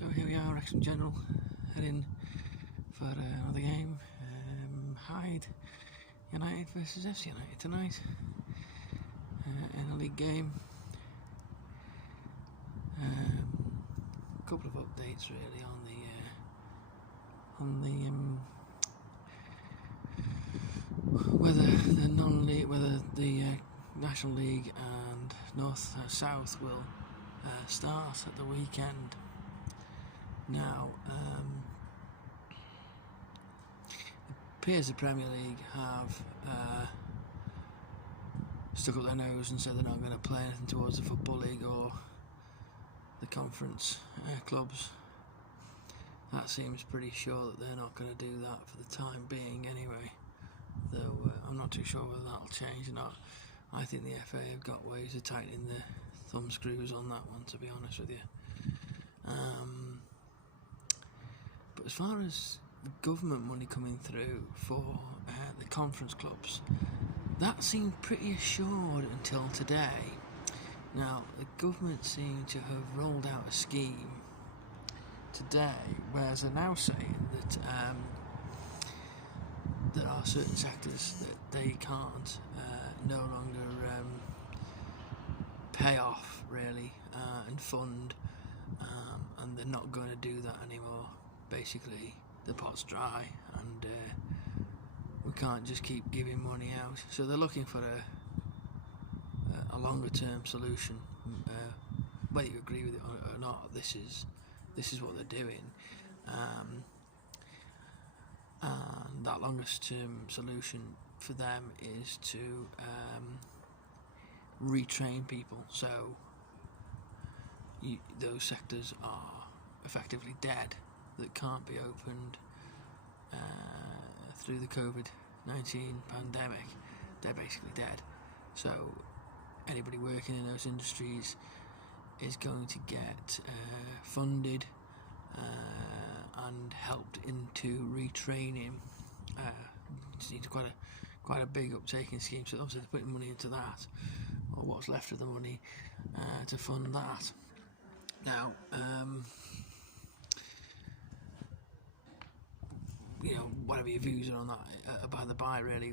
So here we are, Wrexham General, heading for another game. Hyde United versus FC United tonight in a league game. A couple of updates really on the whether the National League and North South will start at the weekend. Now, it appears the Premier League have stuck up their nose and said they're not going to play anything towards the Football League or the conference clubs. That seems pretty sure that they're not going to do that for the time being anyway, though I'm not too sure whether that'll change or not. I think the FA have got ways of tightening the thumb screws on that one, to be honest with you. But as far as the government money coming through for the conference clubs, that seemed pretty assured until today. Now, the government seemed to have rolled out a scheme today, whereas they're now saying that there are certain sectors that they can't no longer pay off really and fund, and they're not going to do that anymore. Basically, the pot's dry and we can't just keep giving money out. So they're looking for a longer term solution. Whether you agree with it or not, this is what they're doing. And that longest term solution for them is to retrain people. So those sectors are effectively dead, that can't be opened through the COVID-19 pandemic. They're basically dead. So anybody working in those industries is going to get funded and helped into retraining. Just needs quite a big uptaking scheme. So obviously they're putting money into that, or what's left of the money to fund that. Now, whatever your views are on that, by the by, really,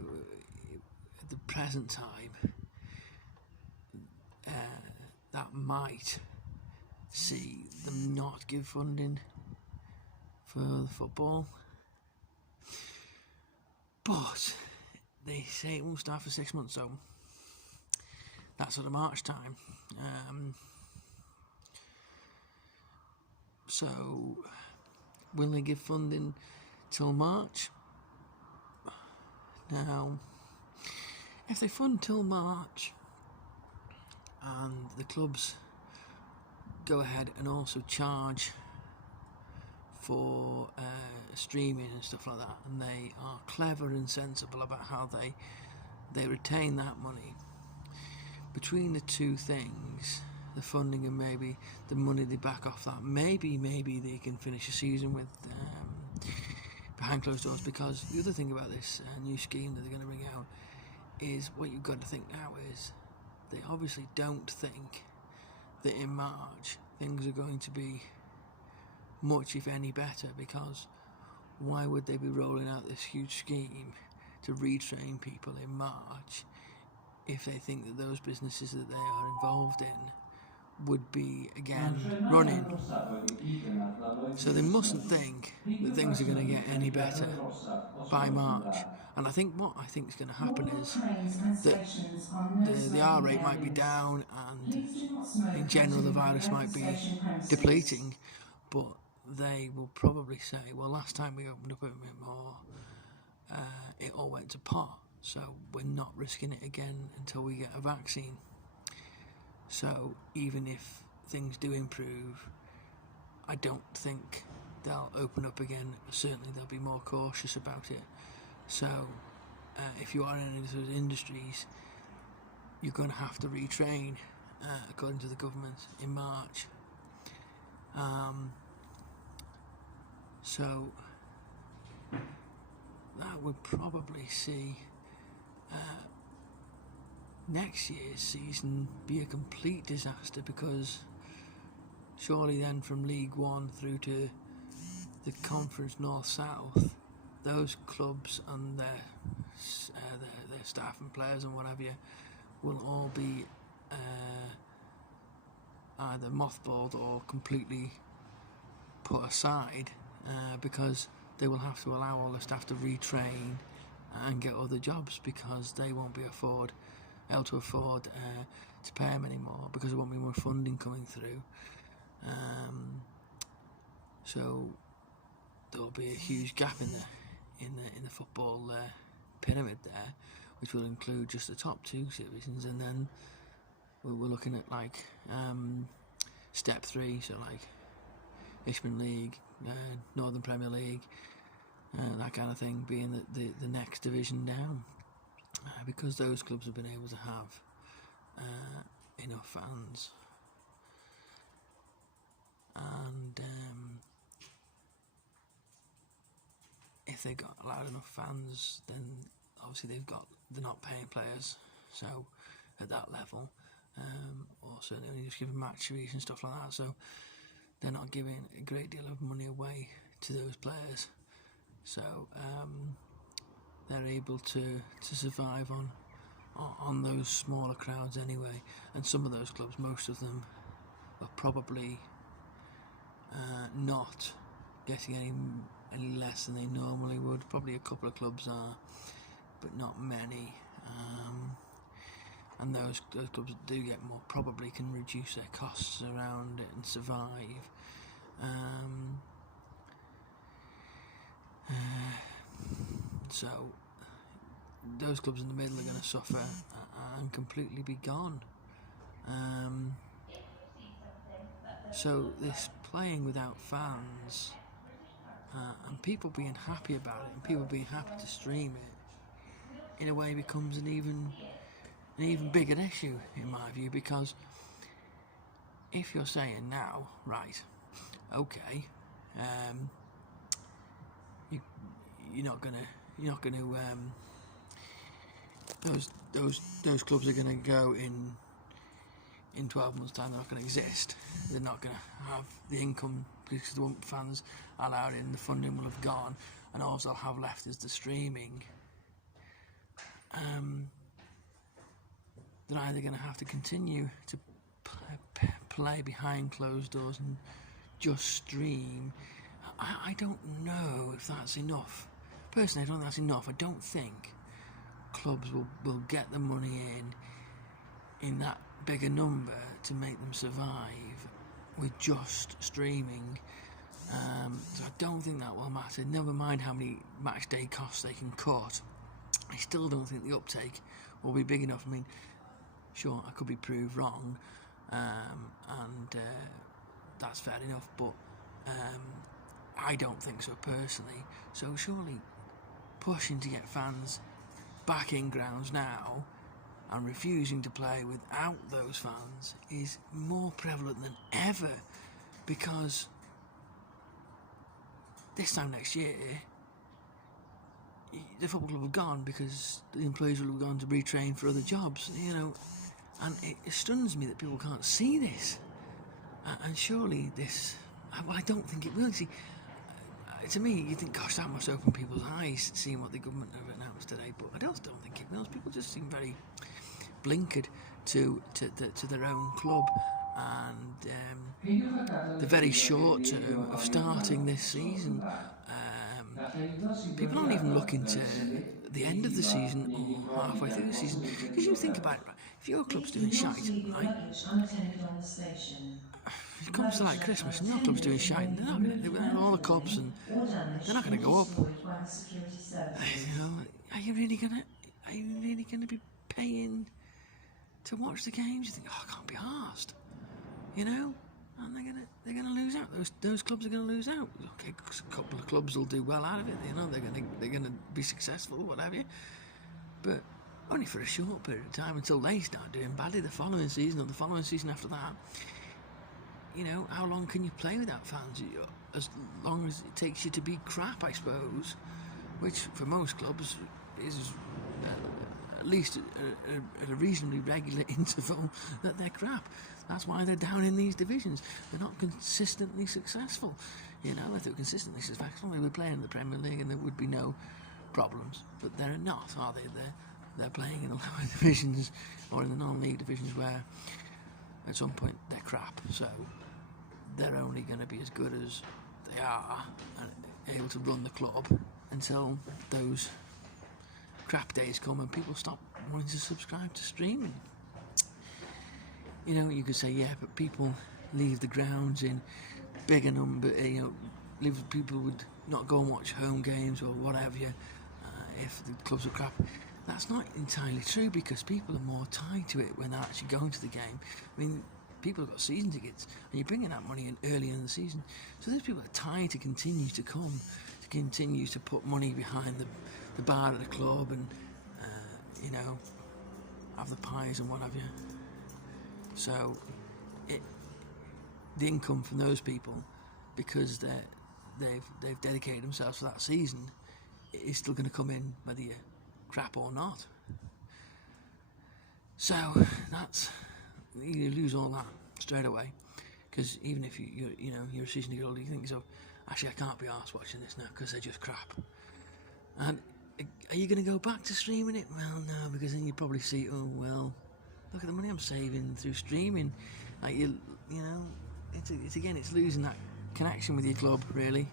at the present time, that might see them not give funding for the football, but they say it won't start for 6 months, so that's sort of March time. So will they give funding till March? Now, if they fund till March and the clubs go ahead and also charge for streaming and stuff like that, and they are clever and sensible about how they retain that money, between the two things, the funding and maybe the money they back off that, maybe they can finish a season with behind closed doors. Because the other thing about this new scheme that they're going to bring out is, what you've got to think now is, they obviously don't think that in March things are going to be much, if any, better, because why would they be rolling out this huge scheme to retrain people in March if they think that those businesses that they are involved in would be again running? So they mustn't think that things are going to get any better by March. And I think what is going to happen is that the R rate might be down, and in general the virus might be depleting, but they will probably say, well, last time we opened up a bit more, it all went to pot, so we're not risking it again until we get a vaccine. So even if things do improve, I don't think they'll open up again. Certainly they'll be more cautious about it. So if you are in any of those industries, you're going to have to retrain according to the government in March. So that would probably see next year's season be a complete disaster, because surely then from League One through to the Conference North-South, those clubs and their staff and players and whatever will all be either mothballed or completely put aside because they will have to allow all the staff to retrain and get other jobs because they won't be able to afford to pay them anymore because there won't be more funding coming through. So there'll be a huge gap in the football pyramid there, which will include just the top 2 divisions, and then we're looking at like step 3, so like Ishman League, Northern Premier League, that kind of thing, being the next division down, because those clubs have been able to have enough fans, and if they got allowed enough fans, then obviously they're not paying players, so at that level, also they're only just giving match fees and stuff like that, so they're not giving a great deal of money away to those players, so they're able to survive on those smaller crowds anyway. And some of those clubs, most of them, are probably not getting any less than they normally would. Probably a couple of clubs are, but not many. And those clubs that do get more probably can reduce their costs around it and survive. So those clubs in the middle are going to suffer and completely be gone. So this playing without fans and people being happy about it and people being happy to stream it, in a way becomes an even bigger issue in my view, because if you're saying now, right, okay, you're not gonna those clubs are gonna go in 12 months' time. They're not gonna exist. They're not gonna have the income because there won't be fans allowed in. The funding will have gone, and all they'll have left is the streaming. They're either going to have to continue to play behind closed doors and just stream. I don't know if that's enough. Personally, I don't think that's enough. I don't think clubs will get the money in that bigger number to make them survive with just streaming. So I don't think that will matter. Never mind how many match day costs they can cut. I still don't think the uptake will be big enough. I mean, sure, I could be proved wrong, and that's fair enough, but I don't think so personally. So surely pushing to get fans back in grounds now and refusing to play without those fans is more prevalent than ever, because this time next year the football club have gone because the employees will have gone to retrain for other jobs, and it stuns me that people can't see this, and surely this, well, I don't think it will. See, to me, you think, gosh, that must open people's eyes seeing what the government have announced today, but I don't think it will. People just seem very blinkered to their own club and the very short term of starting this season. People aren't even looking to the end of the season or halfway through the season, because you think about it, right? If your club's doing shite, right, it comes to like Christmas and your club's doing shite, and they're not all the clubs, and they're not going to go up. Are you really gonna be paying to watch the games? You think, I can't be arsed, and they're gonna lose out. Those clubs are gonna lose out. Okay, a couple of clubs will do well out of it. They're gonna be successful, whatever. But only for a short period of time until they start doing badly the following season or the following season after that. How long can you play without fans? As long as it takes you to be crap, I suppose. Which for most clubs is at least at a reasonably regular interval, that they're crap. That's why they're down in these divisions. They're not consistently successful. You know, if they were consistently successful, they would play in the Premier League and there would be no problems. But they're not, are they? They're playing in the lower divisions or in the non-league divisions where at some point they're crap. So they're only going to be as good as they are and able to run the club until those crap days come and people stop wanting to subscribe to streaming. You know, you could say, yeah, but people leave the grounds in bigger number. You know, people would not go and watch home games or whatever if the clubs are crap. That's not entirely true, because people are more tied to it when they're actually going to the game. I mean, people have got season tickets, and you're bringing that money in early in the season. So those people are tied to continue to come, to continue to put money behind the bar at the club and, you know, have the pies and what have you. So the income from those people, because they've dedicated themselves for that season, is still going to come in whether you're crap or not. So you lose all that straight away, because even if you're a season ticket holder, you think, so actually I can't be arsed watching this now because they're just crap. And are you going to go back to streaming it? Well, no, because then you probably see, oh well, look at the money I'm saving through streaming. Like you know, it's losing that connection with your club, really.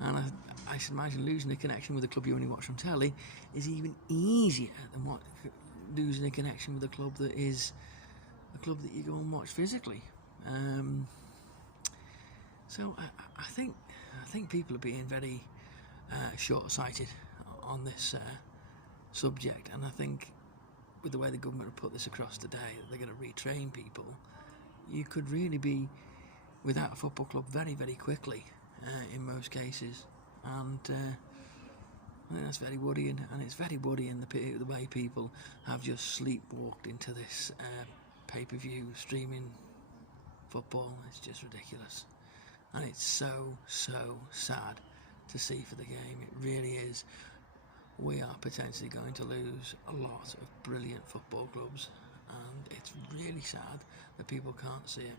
And I should imagine losing a connection with a club you only watch on telly is even easier than losing a connection with a club that is a club that you go and watch physically. So I think people are being very short-sighted on this subject, and I think with the way the government have put this across today, that they're going to retrain people, you could really be without a football club very, very quickly in most cases, and I think that's very worrying. And it's very worrying the way people have just sleepwalked into this pay-per-view streaming football. It's just ridiculous, and it's so sad to see for the game. It really is. We are potentially going to lose a lot of brilliant football clubs, and it's really sad that people can't see it.